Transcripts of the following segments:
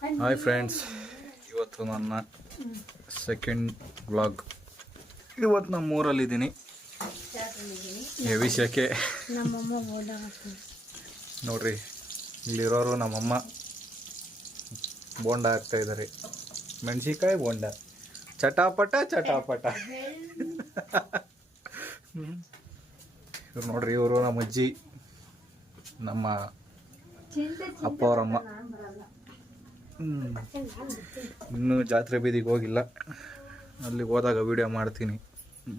Hi friends, ಇವತ್ತು ನನ್ನ second vlog. ಇವತ್ತು ನಮ್ಮ ಊರಲ್ಲಿದ್ದೀನಿ. ಹೆವಿ ಸೆಕೆ ನೋಡ್ರಿ. ಇಲ್ಲಿರೋರು ನಮ್ಮಮ್ಮ ಬೋಂಡ ಹಾಕ್ತಾ ಇದ್ದಾರೆ. ಮೆಣಸಿಕಾಯಿ ಬೋಂಡ ಚಟಾಪಟ ಚಟಾಪಟ. ಇವ್ರು ನೋಡ್ರಿ, ಇವರು ನಮ್ಮ ಅಜ್ಜಿ, ನಮ್ಮ ಅಪ್ಪ ಅವರಮ್ಮ. ಇನ್ನೂ ಜಾತ್ರೆ ಬೀದಿಗೆ ಹೋಗಿಲ್ಲ. ಅಲ್ಲಿಗೆ ಹೋದಾಗ ವಿಡಿಯೋ ಮಾಡ್ತೀನಿ,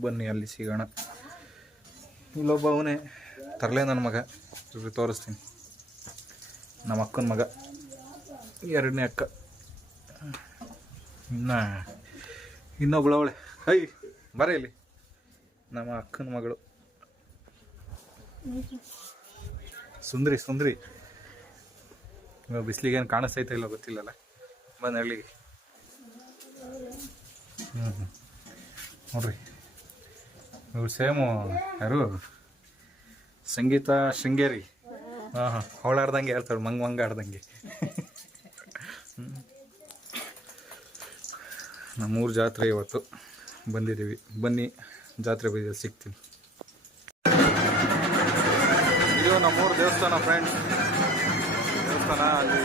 ಬನ್ನಿ ಅಲ್ಲಿ ಸಿಗೋಣ. ಇಲ್ಲೊಬ್ಬ ಅವನೇ ತರಲೆ ನನ್ನ ಮಗ, ಇವ್ರಿಗೆ ತೋರಿಸ್ತೀನಿ. ನಮ್ಮ ಅಕ್ಕನ ಮಗ, ಎರಡನೇ ಅಕ್ಕ. ಇನ್ನೊಬ್ಳವಳೆ, ಐ ಬರ ಇಲ್ಲಿ, ನಮ್ಮ ಅಕ್ಕನ ಮಗಳು ಸುಂದ್ರಿ. ಸುಂದ್ರಿ ಬಿಸಿಲಿಗೆ ಏನು ಕಾಣಿಸ್ತೈತೆ ಇಲ್ಲ ಗೊತ್ತಿಲ್ಲಲ್ಲ. ಬಂದು ಹಳ್ಳಿಗೆ ನೋಡ್ರಿ, ಇವ್ರು ಸೇಮು ಯಾರು ಸಂಗೀತ ಶೃಂಗೇರಿ. ಅವಳಾಡ್ದಂಗೆ ಹೇಳ್ತಾಳೆ, ಮಂಗ ಆಡ್ದಂಗೆ. ನಮ್ಮೂರು ಜಾತ್ರೆ ಇವತ್ತು ಬಂದಿದ್ದೀವಿ. ಬನ್ನಿ, ಜಾತ್ರೆ ಬೈದಲ್ಲಿ ಸಿಗ್ತೀನಿ. ಇದು ನಮ್ಮೂರು ದೇವಸ್ಥಾನ ಫ್ರೆಂಡ್ಸ್. ದೇವಸ್ಥಾನ, ಅಲ್ಲಿ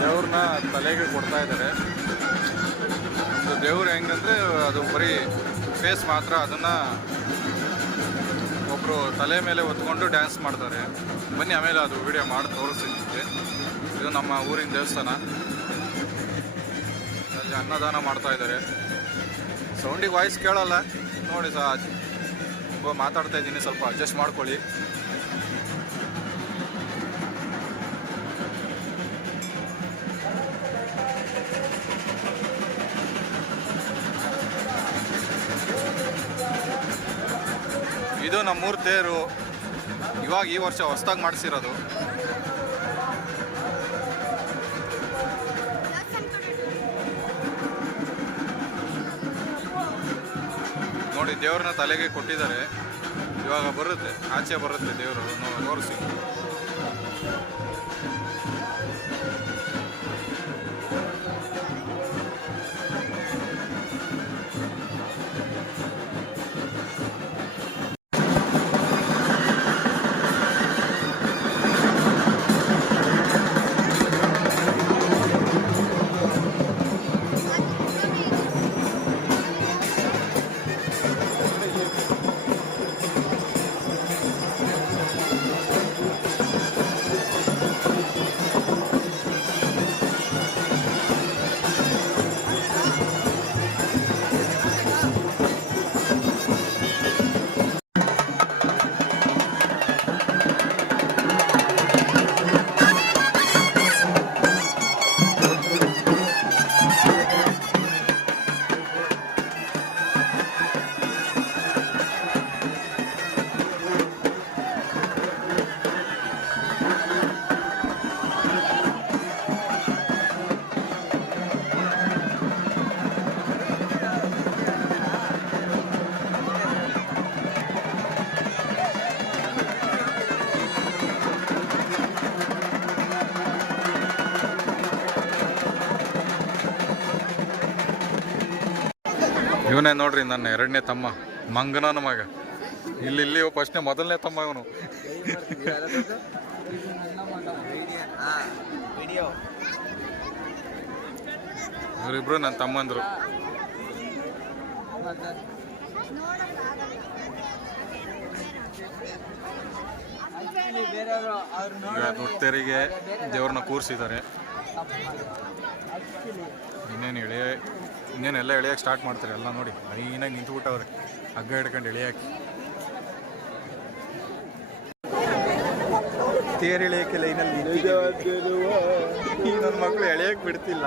ದೇವ್ರನ್ನ ತಲೆಗೆ ಕೊಡ್ತಾ ಇದ್ದಾರೆ. ದೇವ್ರು ಹೆಂಗಂದರೆ ಅದು ಬರೀ ಫೇಸ್ ಮಾತ್ರ, ಅದನ್ನು ಒಬ್ಬರು ತಲೆ ಮೇಲೆ ಹೊತ್ಕೊಂಡು ಡ್ಯಾನ್ಸ್ ಮಾಡ್ತಾರೆ. ಬನ್ನಿ, ಆಮೇಲೆ ಅದು ವಿಡಿಯೋ ಮಾಡಿ ತೋರಿಸ್ತಿದ್ದೆ. ಇದು ನಮ್ಮ ಊರಿನ ದೇವಸ್ಥಾನ. ಅಲ್ಲಿ ಅನ್ನದಾನ ಮಾಡ್ತಾ ಇದ್ದಾರೆ. ಸೌಂಡಿಗೆ ವಾಯ್ಸ್ ಕೇಳಲ್ಲ ನೋಡಿ, ಮಾತಾಡ್ತಾ ಇದ್ದೀನಿ, ಸ್ವಲ್ಪ ಅಡ್ಜಸ್ಟ್ ಮಾಡ್ಕೊಳ್ಳಿ. ಇದು ನಮ್ಮೂರು ತೇರು. ಇವಾಗ ಈ ವರ್ಷ ಹೊಸದಾಗಿ ಮಾಡಿಸಿರೋದು. ನೋಡಿ, ದೇವ್ರನ್ನ ತಲೆಗೆ ಕೊಟ್ಟಿದ್ದಾರೆ. ಇವಾಗ ಬರುತ್ತೆ, ಆಚೆ ಬರುತ್ತೆ ದೇವರು. ತೋರಿಸಿ. ಇವನೇ ನೋಡ್ರಿ, ನನ್ನ ಎರಡನೇ ತಮ್ಮ, ಮಂಗನ ಮಗ. ಇಲ್ಲಿ ಫಸ್ಟ್ನೇ ಮೊದಲನೇ ತಮ್ಮ ಇವನು. ಇವರಿಬ್ರು ನನ್ನ ತಮ್ಮಂದ್ರು. ದುಡ್ತೇರಿಗೆ ದೇವ್ರನ್ನ ಕೂರಿಸಿದ್ದಾರೆ. ಇನ್ನೇನೆಲ್ಲ ಎಳೆಯಕ್ಕೆ ಸ್ಟಾರ್ಟ್ ಮಾಡ್ತಾರೆ. ಎಲ್ಲ ನೋಡಿ, ಲೈನಾಗಿ ನಿಂತುಬಿಟ್ಟವ್ರೆ, ಹಗ್ಗ ಹಿಡ್ಕೊಂಡು ಎಳೆಯಕ್ಕೆ. ತೇರು ಎಳೆಯಕ್ಕೆ ಲೈನಲ್ಲಿ ಈ ನನ್ನ ಮಕ್ಕಳು ಎಳೆಯಕ್ಕೆ ಬಿಡ್ತಿಲ್ಲ.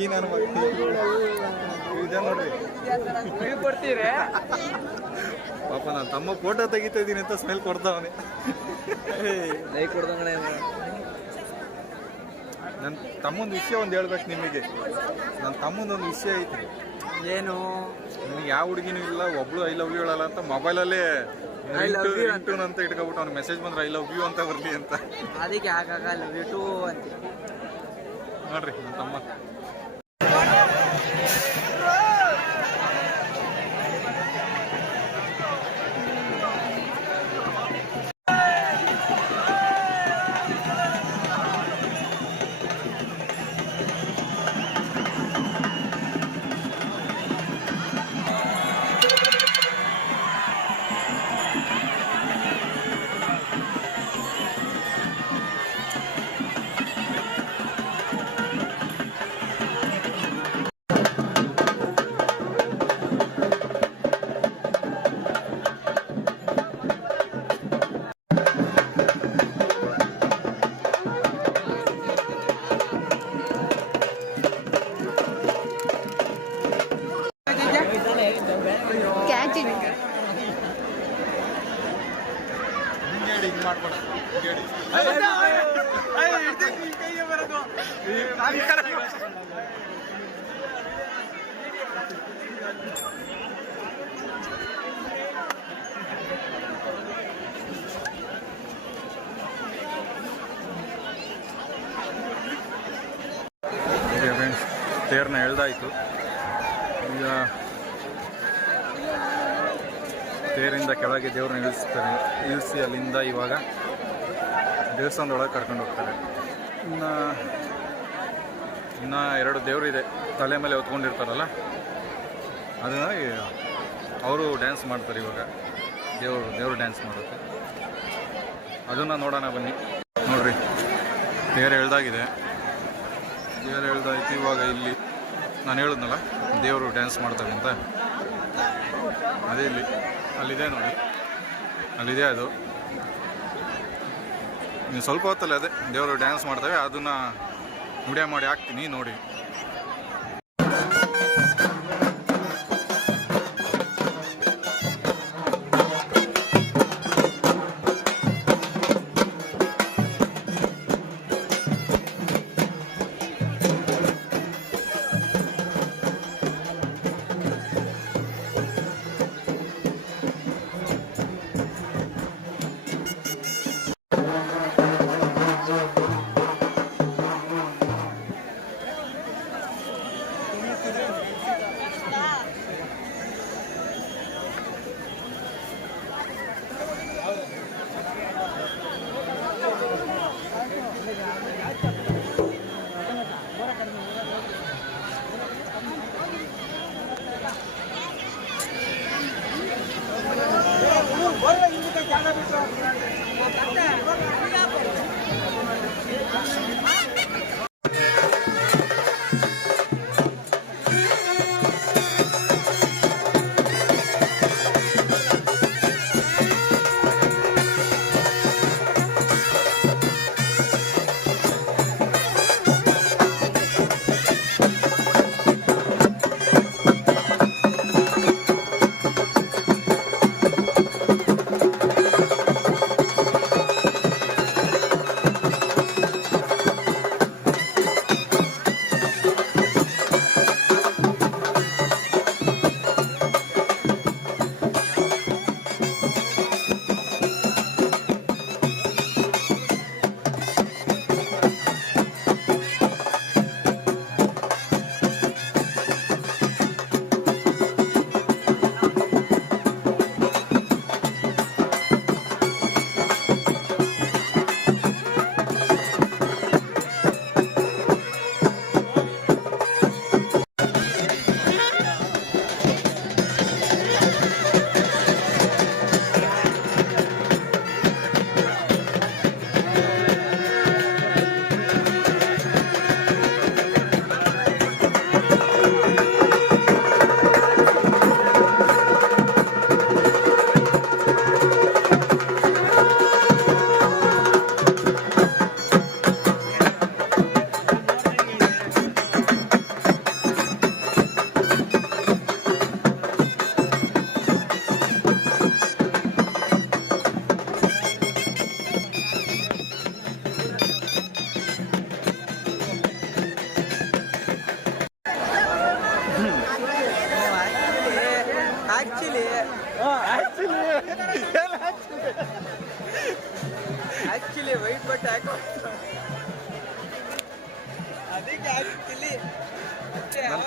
ಈ ನನ್ನ ಮಕ್ಕಳು ಇದೆ ನೋಡ್ರಿ. ಪಾಪ ನಾನು ತಮ್ಮ ಫೋಟೋ ತೆಗಿತಾ ಇದ್ದೀನಿ ಅಂತ ಸ್ಮೆಲ್ ಕೊಡ್ತಾವನೆ. ನನ್ನ ತಮ್ಮಂದು ವಿಷಯ ಒಂದು ಹೇಳ್ಬೇಕು ನಿಮಗೆ. ನನ್ನ ತಮ್ಮಂದೊಂದು ವಿಷಯ ಐತಿ. ಏನು? ನಿಮಗೆ ಯಾವ ಹುಡುಗಿನೂ ಇಲ್ಲ, ಒಬ್ಳು ಐ ಲವ್ ಯು ಹೇಳಲ್ಲ ಅಂತ ಮೊಬೈಲಲ್ಲೇ ರಿಂಗ್ ಅಂತ ಇಟ್ಕೊಬಿಟ್ಟು ಅವ್ನು ಮೆಸೇಜ್ ಬಂದ್ರೆ ಐ ಲವ್ ಯು ಅಂತ ಬರಲಿ ಅಂತ. ಅದಕ್ಕೆ ಆಗಾಗ ಲವ್ ಯು ಟು ಅಂತ ನೋಡ್ರಿ ನನ್ನ ತಮ್ಮ. ತೇರನ್ನ ಎಳ್ದಾಯಿತು. ಈಗ ತೇರಿಂದ ಕೆಳಗೆ ದೇವ್ರನ್ನ ಇಳಿಸ್ತಾರೆ. ಇಳಿಸಿ ಅಲ್ಲಿಂದ ಇವಾಗ ದೇವಸ್ಥಾನದೊಳಗೆ ಕರ್ಕೊಂಡು ಹೋಗ್ತಾರೆ. ಇನ್ನು 2 ದೇವರು ಇದೆ, ತಲೆ ಮೇಲೆ ಹೊತ್ಕೊಂಡಿರ್ತಾರಲ್ಲ, ಅದನ್ನು ಅವರು ಡ್ಯಾನ್ಸ್ ಮಾಡ್ತಾರೆ. ಇವಾಗ ದೇವರು ಡ್ಯಾನ್ಸ್ ಮಾಡುತ್ತೆ, ಅದನ್ನು ನೋಡೋಣ ಬನ್ನಿ. ನೋಡ್ರಿ, ತೇರು ಎಳ್ದಾಗಿದೆ. ತೇರು ಎಳ್ದಾಯ್ತು. ಇವಾಗ ಇಲ್ಲಿ ನಾನು ಹೇಳಿದ್ನಲ್ಲ ದೇವರು ಡ್ಯಾನ್ಸ್ ಮಾಡ್ತಾರೆ ಅಂತ, ಅದೇ ಇಲ್ಲಿ ಅಲ್ಲಿದೆ ನೋಡಿ, ಅಲ್ಲಿದೆ ಅದು. ನೀವು ಸ್ವಲ್ಪ ಹೊತ್ತಲ್ಲಿ ಅದೇ ದೇವರು ಡ್ಯಾನ್ಸ್ ಮಾಡ್ತೇವೆ, ಅದನ್ನು ವಿಡಿಯೋ ಮಾಡಿ ಹಾಕ್ತೀನಿ ನೋಡಿ.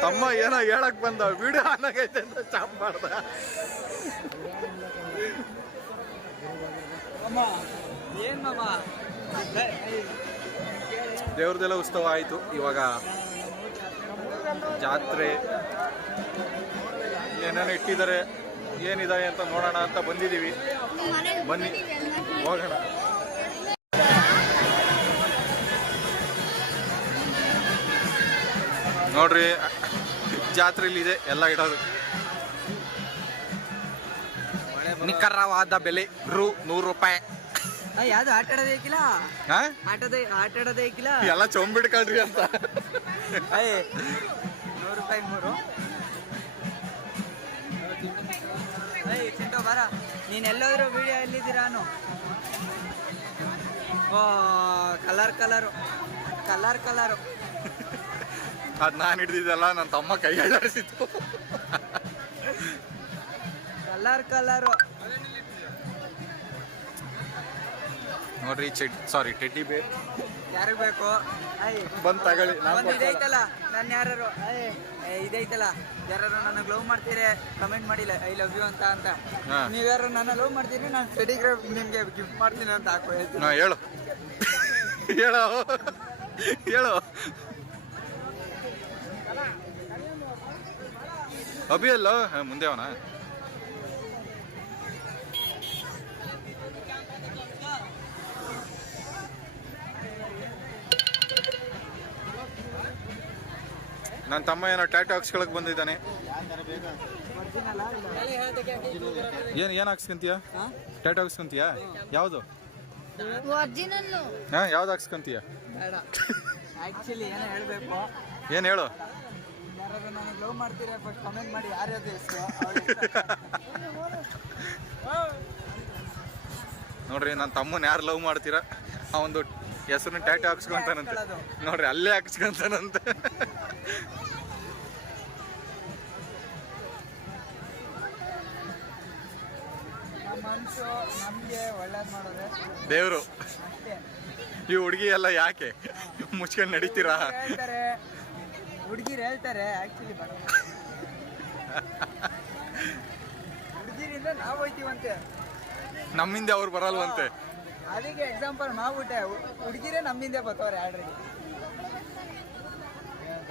ತಮ್ಮ ಏನೋ ಹೇಳಕ್ ಬಂದ ವಿಡಿಯೋ ಆನಾಗೈತೆ ಅಂತ ಚಾಪ್ ಮಾಡ್ದ. ಏನ್ ಮಾಮ ದೇವ್ರದೆಲ್ಲ ಉತ್ಸವ ಆಯಿತು. ಇವಾಗ ಜಾತ್ರೆ ಏನೇನು ಇಟ್ಟಿದ್ದಾರೆ, ಏನಿದೆ ಅಂತ ನೋಡೋಣ ಅಂತ ಬಂದಿದ್ದೀವಿ. ಬನ್ನಿ ಹೋಗೋಣ. ನೋಡ್ರಿ ಜಾತ್ರೆಯಲ್ಲಿದೆ ಎಲ್ಲ ಇಡೋದು. ನಿಖರವಾದ ಬೆಲೆ ₹100. ಯಾವ್ದು ಆಟ ಆಡೋದೇ ಐಕಿಲ್ಲ, ಹಾ ಆಟ ಆಡೋದೇ ಐಕಿಲ್ಲ. ಎಲ್ಲ ಚೊಂಬಿಡ್ಕೊಳ್ರಿ ಅಂತ. ₹100 3. ಚಿಂಟು ಬರ, ನೀನೆಲ್ಲೋದ್ರು ವಿಡಿಯೋ ಎಲ್ಲಿದ್ದೀರಾನು? ಓ ಕಲರ್ ಕಲರು. ಅದು ನಾನು ಹಿಡ್ದಿದ್ದಲ್ಲ, ನನ್ನ ತಮ್ಮ ಕೈ ಅಲ್ಲಾಡಿಸಿತ್ತು. ಕಲರು ನೋಡ್ರಿ ಟೆಡ್ಡಿ ಬೇರ್ ಯಾರಿಗೆ ಬೇಕು? ಬಂದು ತಗೊಳ್ಳಿ. ಒಂದು ಇದೈತಲ್ಲ, ನಾನು ಯಾರು ಇದೈತಲ್ಲ, ಯಾರು ನನಗೆ ಲವ್ ಮಾಡ್ತೀರಿ ಕಮೆಂಟ್ ಮಾಡಿಲ್ಲ ಐ ಲವ್ ಯು ಅಂತ. ನೀವ್ಯಾರು ನನ್ನ ಲವ್ ಮಾಡ್ತೀರಿ, ನಾನು ಟೆಡಿಗ್ರಾಫ್ ನಿಮಗೆ ಗಿಫ್ಟ್ ಮಾಡ್ತೀನಿ ಅಂತ ಹಾಕೋ. ಹೇಳು ಹೇಳೋ ಹೇಳು. ಅಭಿ ಅಲ್ಲ ಮುಂದೆ ಅವನ. ನನ್ನ ತಮ್ಮ ಏನೋ ಟ್ಯಾಟು ಹಾಕ್ಸ್ಕೊಳಕ್ ಬಂದಿದ್ದಾನೆ. ಏನು ಹಾಕ್ಸ್ಕೊಂತೀಯ? ಟ್ಯಾಟು ಹಾಕ್ಸ್ಕೊಂತೀಯ? ಯಾವುದು ಯಾವ್ದು ಹಾಕ್ಸ್ಕೊಂತೀಯ? ಬೇಡ, ಆ್ಯಕ್ಚುಲಿ ಏನೋ ಹೇಳಬೇಕು. ಏನು ಹೇಳು? ಯಾರಾದ್ರೂ ನನಗೆ ಲವ್ ಮಾಡ್ತೀರಾ ಫಸ್ಟ್ ಕಮೆಂಟ್ ಮಾಡಿ. ಯಾರ್ಯಾವ್ದು ಹೆಸರು ನೋಡ್ರಿ, ನನ್ನ ತಮ್ಮನ ಯಾರು ಲವ್ ಮಾಡ್ತೀರಾ ಆ ಒಂದು ಹೆಸರನ್ನ ಟ್ಯಾಟು ಹಾಕ್ಸ್ಕೊಂತಾನಂತೆ. ನೋಡ್ರಿ ಅಲ್ಲೇ ಹಾಕ್ಸ್ಕೊಂತಾನಂತೆ. ನಮ್ಮ ಮನಸ್ಸು ನಮಗೆ ಒಳ್ಳೇದು ಮಾಡೋದು ದೇವರು. ಈ ಹುಡುಗಿ ಎಲ್ಲ ಯಾಕೆ ಮುಚ್ಕೊಂಡು ನಡೀತೀರಾ? ಹೇಳ್ತಾರೆ ಹುಡುಗಿರು ಹೇಳ್ತಾರೆ, ಆ್ಯಕ್ಚುಲಿ ಬರೋದು ಹುಡುಗಿರಿಂದ ನಾವು ಹೋಯ್ತೀವಂತೆ, ನಮ್ಮಿಂದ ಅವ್ರು ಬರಲ್ವಂತೆ. ಅದಕ್ಕೆ ಎಕ್ಸಾಂಪಲ್ ಮಾಡ್ಬಿಟ್ಟೆ, ಹುಡುಗಿರೇ ನಮ್ಮಿಂದೆ ಬರ್ತಾವ್ರೆ ಆಲ್ರೆಡಿ.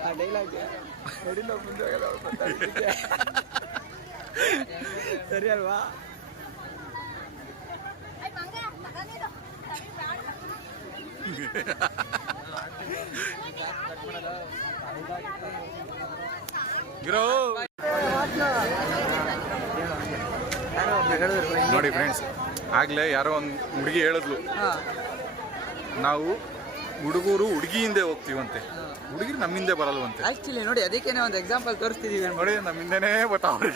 ಆ ಡೈಲಾಗ್ ನಡಿಲ್ಲ ಮುಂದೆ ಸರಿ ಅಲ್ವಾ? ನೋಡಿ ಫ್ರೆಂಡ್ಸ್, ಆಗ್ಲೇ ಯಾರೋ ಒಂದು ಹುಡುಗಿ ಹೇಳಿದ್ಲು, ನಾವು ಹುಡುಗರು ಹುಡುಗಿಯಿಂದೆ ಹೋಗ್ತೀವಂತೆ, ಹುಡುಗಿರು ನಮ್ಮಿಂದೆ ಬರಲ್ವಂತೆ. ಆಕ್ಚುಲಿ ನೋಡಿ, ಅದಕ್ಕೇನೆ ಒಂದು ಎಕ್ಸಾಂಪಲ್ ತೋರಿಸ್ತಿದೀವಿ ನೋಡಿ, ನಮ್ಮಿಂದನೇ ಬರ್ತಾವ್ರೆ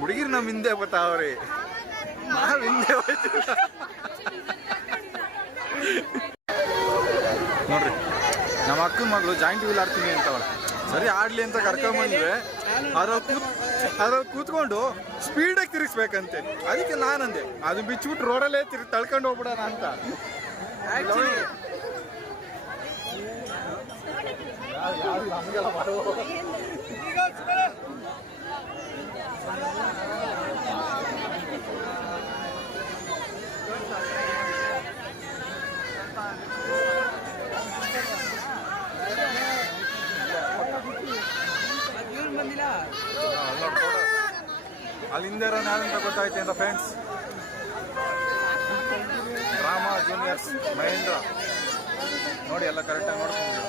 ಹುಡುಗಿರು, ನಮ್ಮಿಂದೆ ಬರ್ತಾವ್ರೆ, ನಾವ್ ಹಿಂದೆ ಹೋಗ್ತೀವಿ. ನೋಡ್ರಿ, ನಮ್ಮ ಅಕ್ಕನ ಮಗಳು ಜಾಯಿಂಟ್ ವೀಲ್ ಆಡ್ತೀನಿ ಅಂತವಳ. ಸರಿ ಆಡ್ಲಿ ಅಂತ ಕರ್ಕೊಂಬಂದ್ರೆ ಅದ್ರಲ್ಲಿ ಕೂತ್ಕೊಂಡು ಸ್ಪೀಡಾಗಿ ತಿರುಗಿಸ್ಬೇಕಂತೆ. ಅದಕ್ಕೆ ನಾನಂದೆ ಅದು ಬಿಚ್ಚಿಬಿಟ್ಟು ರೋಡಲ್ಲೇ ತಳ್ಕೊಂಡು ಹೋಗ್ಬಿಡೋಣ ಅಂತ. ಅಲ್ಲಿಂದ ಇರೋ ನಾನಂತ ಗೊತ್ತಾಯ್ತು ಅಂತ ಫ್ರೆಂಡ್ಸ್. ರಾಮ ಜೂನಿಯರ್ಸ್ ಮಹೇಂದ್ರ ನೋಡಿ, ಎಲ್ಲ ಕರೆಕ್ಟಾಗಿ ನೋಡ್ಕೊಂಡು.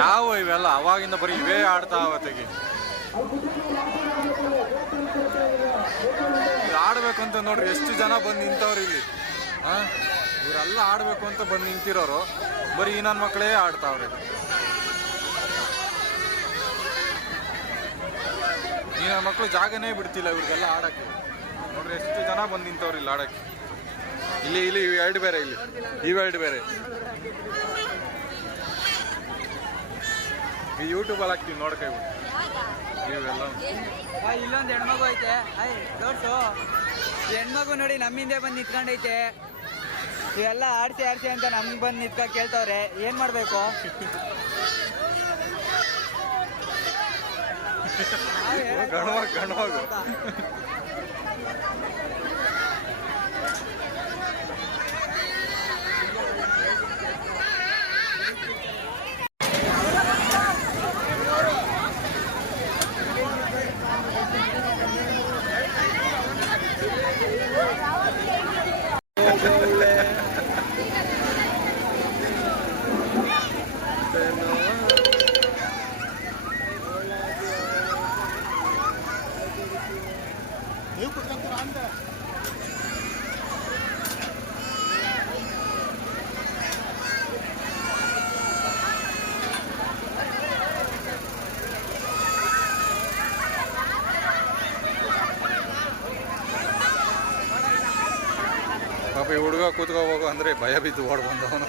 ಯಾವ ಇವೆಲ್ಲ ಅವಾಗಿಂದ ಬರೀ ಇವೇ ಆಡ್ತಾ ಅವತ್ತಿಗೆ. ಆಡ್ಬೇಕು ಅಂತ ನೋಡ್ರಿ ಎಷ್ಟು ಜನ ಬಂದು ನಿಂತವ್ರು ಇಲ್ಲಿ. ಇವರೆಲ್ಲ ಆಡ್ಬೇಕು ಅಂತ ಬಂದು ನಿಂತಿರೋರು ಬರೀ ನನ್ನ ಮಕ್ಕಳೇ ಆಡ್ತಾವ್ರೆ. ಈ ನನ್ನ ಮಕ್ಕಳು ಜಾಗನೇ ಬಿಡ್ತಿಲ್ಲ ಇವ್ರಿಗೆಲ್ಲ ಆಡಕ್ಕೆ. ನೋಡ್ರಿ ಎಷ್ಟು ಜನ ಬಂದು ನಿಂತವ್ರು ಇಲ್ಲಿ ಆಡಕ್ಕೆ. ಇಲ್ಲಿ ಇವೆರಡು ಬೇರೆ, ಇವೆರಡು ಬೇರೆ. ಈ ಯೂಟ್ಯೂಬಲ್ಲಿ ಹಾಕ್ತೀವಿ ನೋಡ್ಕೊ. ಇವೆಲ್ಲ ಇಲ್ಲೊಂದು ಹೆಣ್ಮಗು ಐತೆ ತೋರ್ಸು. ಹೆಣ್ಮಗು ನೋಡಿ ನಮ್ಮಿಂದೆ ಬಂದು ನಿಂತ್ಕೊಂಡೈತೆ. ಇವೆಲ್ಲ ಆಡ್ಸಿ ಆಡ್ಸಿ ಅಂತ ನಮ್ಗೆ ಬಂದು ನಿಂತ್ಕ ಕೇಳ್ತವ್ರೆ, ಏನ್ ಮಾಡ್ಬೇಕು? ಗಣವಾಗ ಪಾಪ ಈ ಹುಡುಗ ಕೂತ್ಕೋಬೇಕು ಅಂದ್ರೆ ಭಯ ಬಿದ್ದು ಓಡ್ ಬಂದವನು.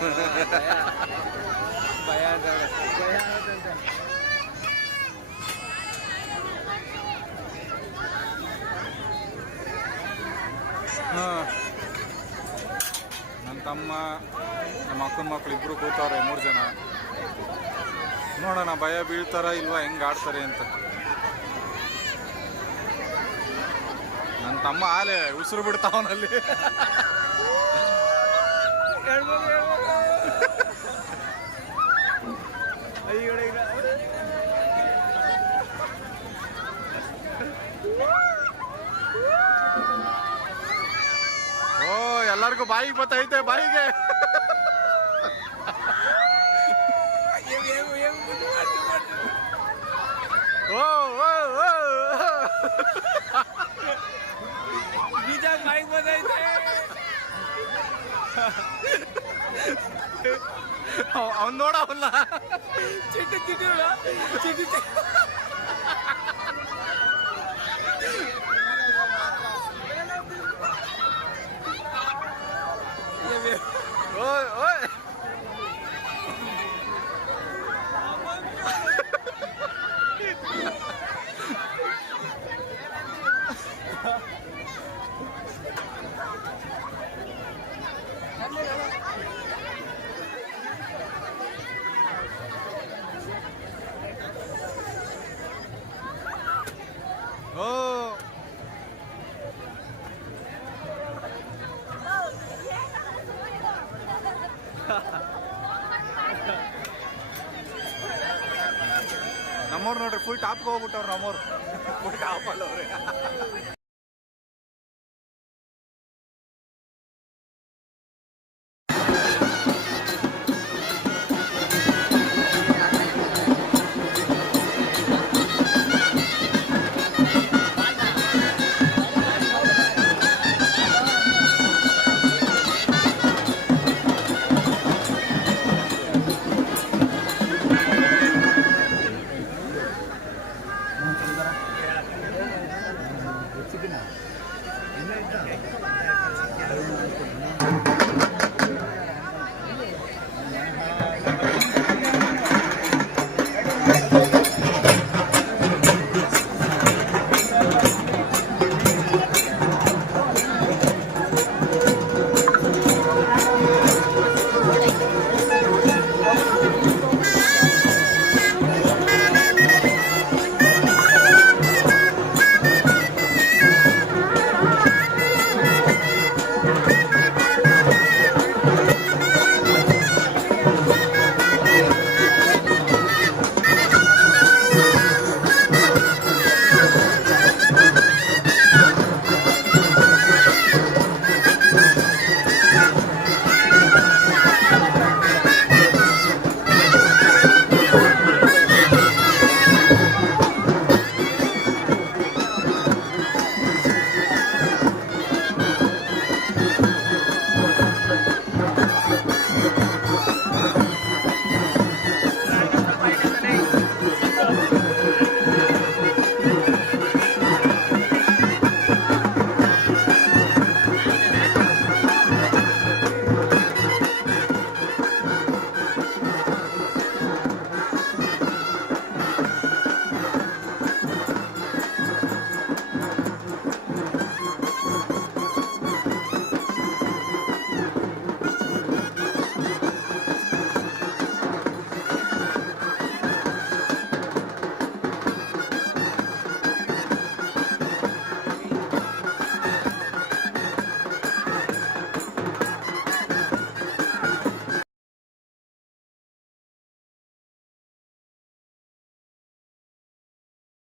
ಭಯ ನನ್ನ ತಮ್ಮ ನಮ್ಮ ಅಕ್ಕನ ಮಕ್ಳು ಇಬ್ರು ಕೂತವ್ರೆ, 3 ಜನ. ನೋಡೋಣ ಭಯ ಬೀಳ್ತಾರ ಇಲ್ವಾ, ಹೆಂಗ್ ಆಡ್ತಾರೆ ಅಂತ. ನನ್ನ ತಮ್ಮ ಆಲೆ ಉಸಿರು ಬಿಡ್ತಾವನಲ್ಲಿ. ಓ ಎಲ್ಲರಿಗೂ ಬಾಯಿಗೆ ಬತ್ತೈತೆ, ಬಾಯಿಗೆ. ಓ ಬೀಜ ಬಾಯಿಗೆ ಬಂದೈತೆ. ಅವ್ನ್ ನೋಡ ಅವನ್ನ ಚಿಟ್ಟಿ ಚಿಟ್ಟಿ ಓಯ್ ಓಯ್ ಓ ನಮ್ಮವ್ರು ನೋಡ್ರಿ ಫುಲ್ ಟಾಪ್ಗೆ ಹೋಗ್ಬಿಟ್ಟವ್ರು. ನಮ್ಮವ್ರು ಫುಲ್ ಟಾಪ್ ಅಲ್ಲ ಅವ್ರೆ.